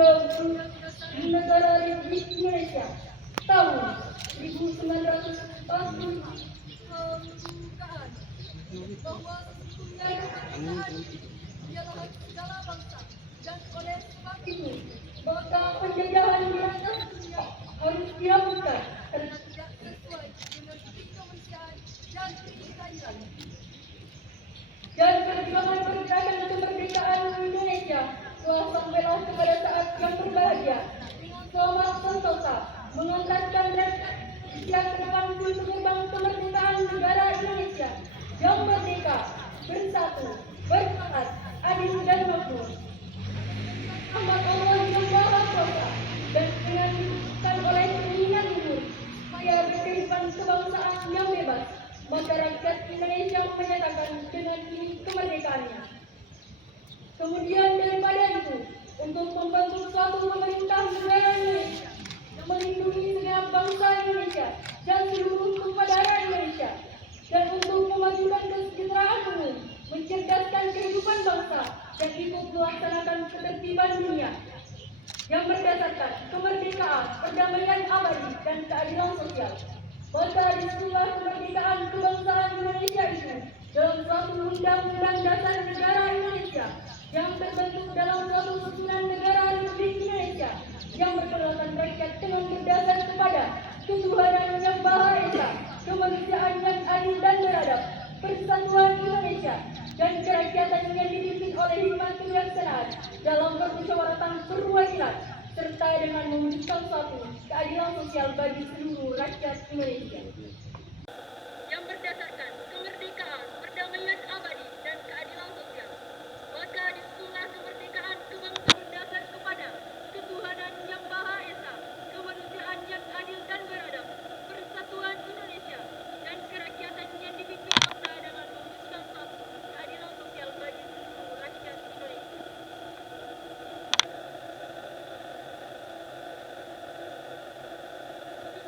di negara Republik Indonesia tahun 1945 bahwa sesungguhnya ialah hak segala bangsa dan oleh sebab itu maka penjajahan di atas dunia harus dihapuskan karena tidak sesuai dengan kemanusiaan dan keadilan. Dan perjuangan kemerdekaan Indonesia telah sampailah kepada saat yang berbahagia. Selamat sentosa mengantarkan Indonesia ke depan gerbang kemerdekaan negara Indonesia yang merdeka, bersatu, bersemangat, adil dan makmur. Amat Allah yang Maha Kuasa dan dengan dibutuhkan oleh keinginan luhur supaya berkehidupan kebangsaan yang bebas, maka rakyat Indonesia menyatakan dengan ini kemerdekaannya. Kemudian daripada itu, untuk membantu suatu pemerintah negara Indonesia yang melindungi segenap bangsa Indonesia dan seluruh tumpah darah Indonesia, dan untuk memajukan kesejahteraan umum, mencerdaskan kehidupan bangsa, dan ikut melaksanakan ketertiban dunia yang berdasarkan kemerdekaan, perdamaian abadi, dan keadilan sosial. Maka disitulah kemerdekaan kebangsaan Indonesia itu dalam suatu undang-undang dasar negara Indonesia yang terbentuk dalam suatu susunan negara Republik Indonesia yang berkedaulatan rakyat dengan berdasar kepada ketuhanan yang Maha Esa, kemanusiaan yang adil dan beradab, persatuan Indonesia, dan kerakyatan yang dipimpin oleh hikmat kebijaksanaan dalam permusyawaratan perwakilan, serta dengan mewujudkan suatu keadilan sosial bagi seluruh rakyat Indonesia. Yang berdasarkan kemerdekaan, perdamaian abadi, dan keadilan sosial. Maka disitulah kemerdekaan kebangsaan berdasar kepada ketuhanan yang Maha Esa, kemanusiaan yang adil dan beradab, persatuan Indonesia, dan kerakyatan yang dipimpin serta dengan mewujudkan suatu keadilan sosial bagi seluruh rakyat Indonesia.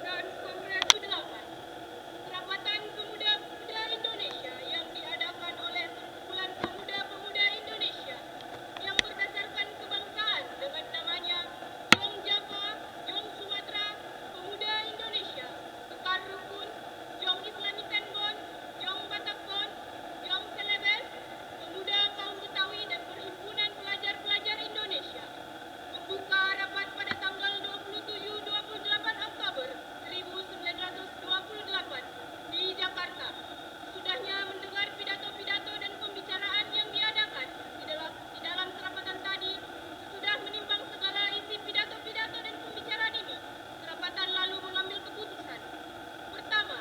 Dan Kongres ke-8 Perapatan Pemuda-Pemuda Indonesia yang diadakan oleh Perkumpulan Pemuda-Pemuda Indonesia yang berdasarkan kebangsaan dengan namanya Jong Java, Jong Sumatera, Pemuda Indonesia, Sekar Rukun, Jong Islami Tenbon, Jong Batakbon, Jong Celebes, Pemuda Kaum Betawi dan Perhimpunan Pelajar-Pelajar Indonesia membuka rapat pada tanggal 27-28 Oktober 1928 di Jakarta. Sudahnya mendengar pidato-pidato dan pembicaraan yang diadakan di dalam kerapatan tadi, sudah menimbang segala isi pidato-pidato dan pembicaraan ini, kerapatan lalu mengambil keputusan. Pertama,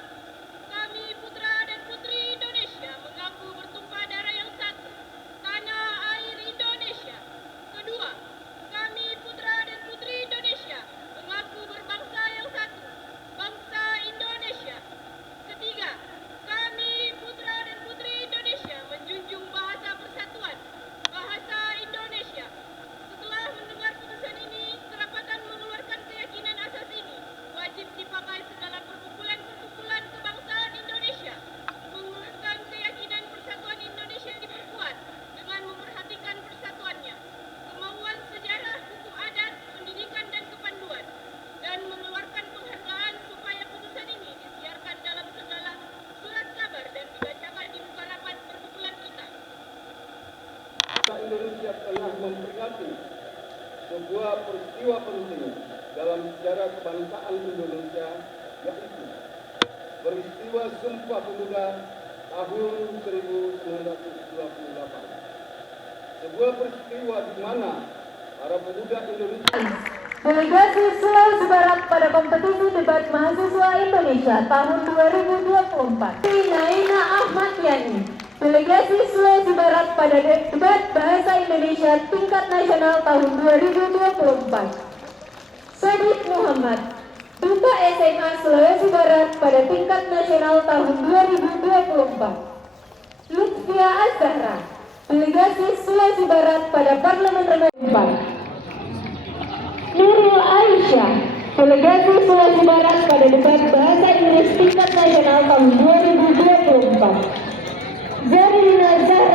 kami putra dan putri Indonesia mengaku bertumpah darah yang satu, tanah air Indonesia. Kedua, kami putra dan putri Indonesia mengaku berbangsa yang satu, bangsa Indonesia. Ketiga, kami putra dan putri Indonesia menjunjung bahasa persatuan, bahasa Indonesia. Setelah mendengar putusan ini, kerapatan mengeluarkan keyakinan asas ini wajib dipakai segala perkumpulan-perkumpulan kebangsaan Indonesia. Mengeluarkan keyakinan persatuan Indonesia diperkuat dengan memperhatikan persatuannya, kemauan sejarah, hukum adat, pendidikan dan kepanduan, dan mengeluarkan penghargaan supaya putusan ini disiarkan dalam segala surat kabar dan dibacakan di muka rapat perkumpulan kita. Indonesia tengah memperingati sebuah peristiwa penting dalam sejarah kebangsaan Indonesia, yaitu peristiwa Sumpah Pemuda tahun 1928. Sebuah peristiwa di mana para pemuda Indonesia Delegasi Sulawesi Barat pada kompetisi debat mahasiswa Indonesia tahun 2024. Naina Ahmad Yani, Delegasi Sulawesi Barat pada debat bahasa Indonesia tingkat nasional tahun 2024. Sodik Muhammad, Duta SMA Sulawesi Barat pada tingkat nasional tahun 2024. Lutfia Azhara, Delegasi Sulawesi Barat pada Parlemen Remaja. Nurul Aisyah, Delegasi Sulawesi Barat pada debat bahasa Inggris tingkat nasional tahun 2024. Zarina Zahra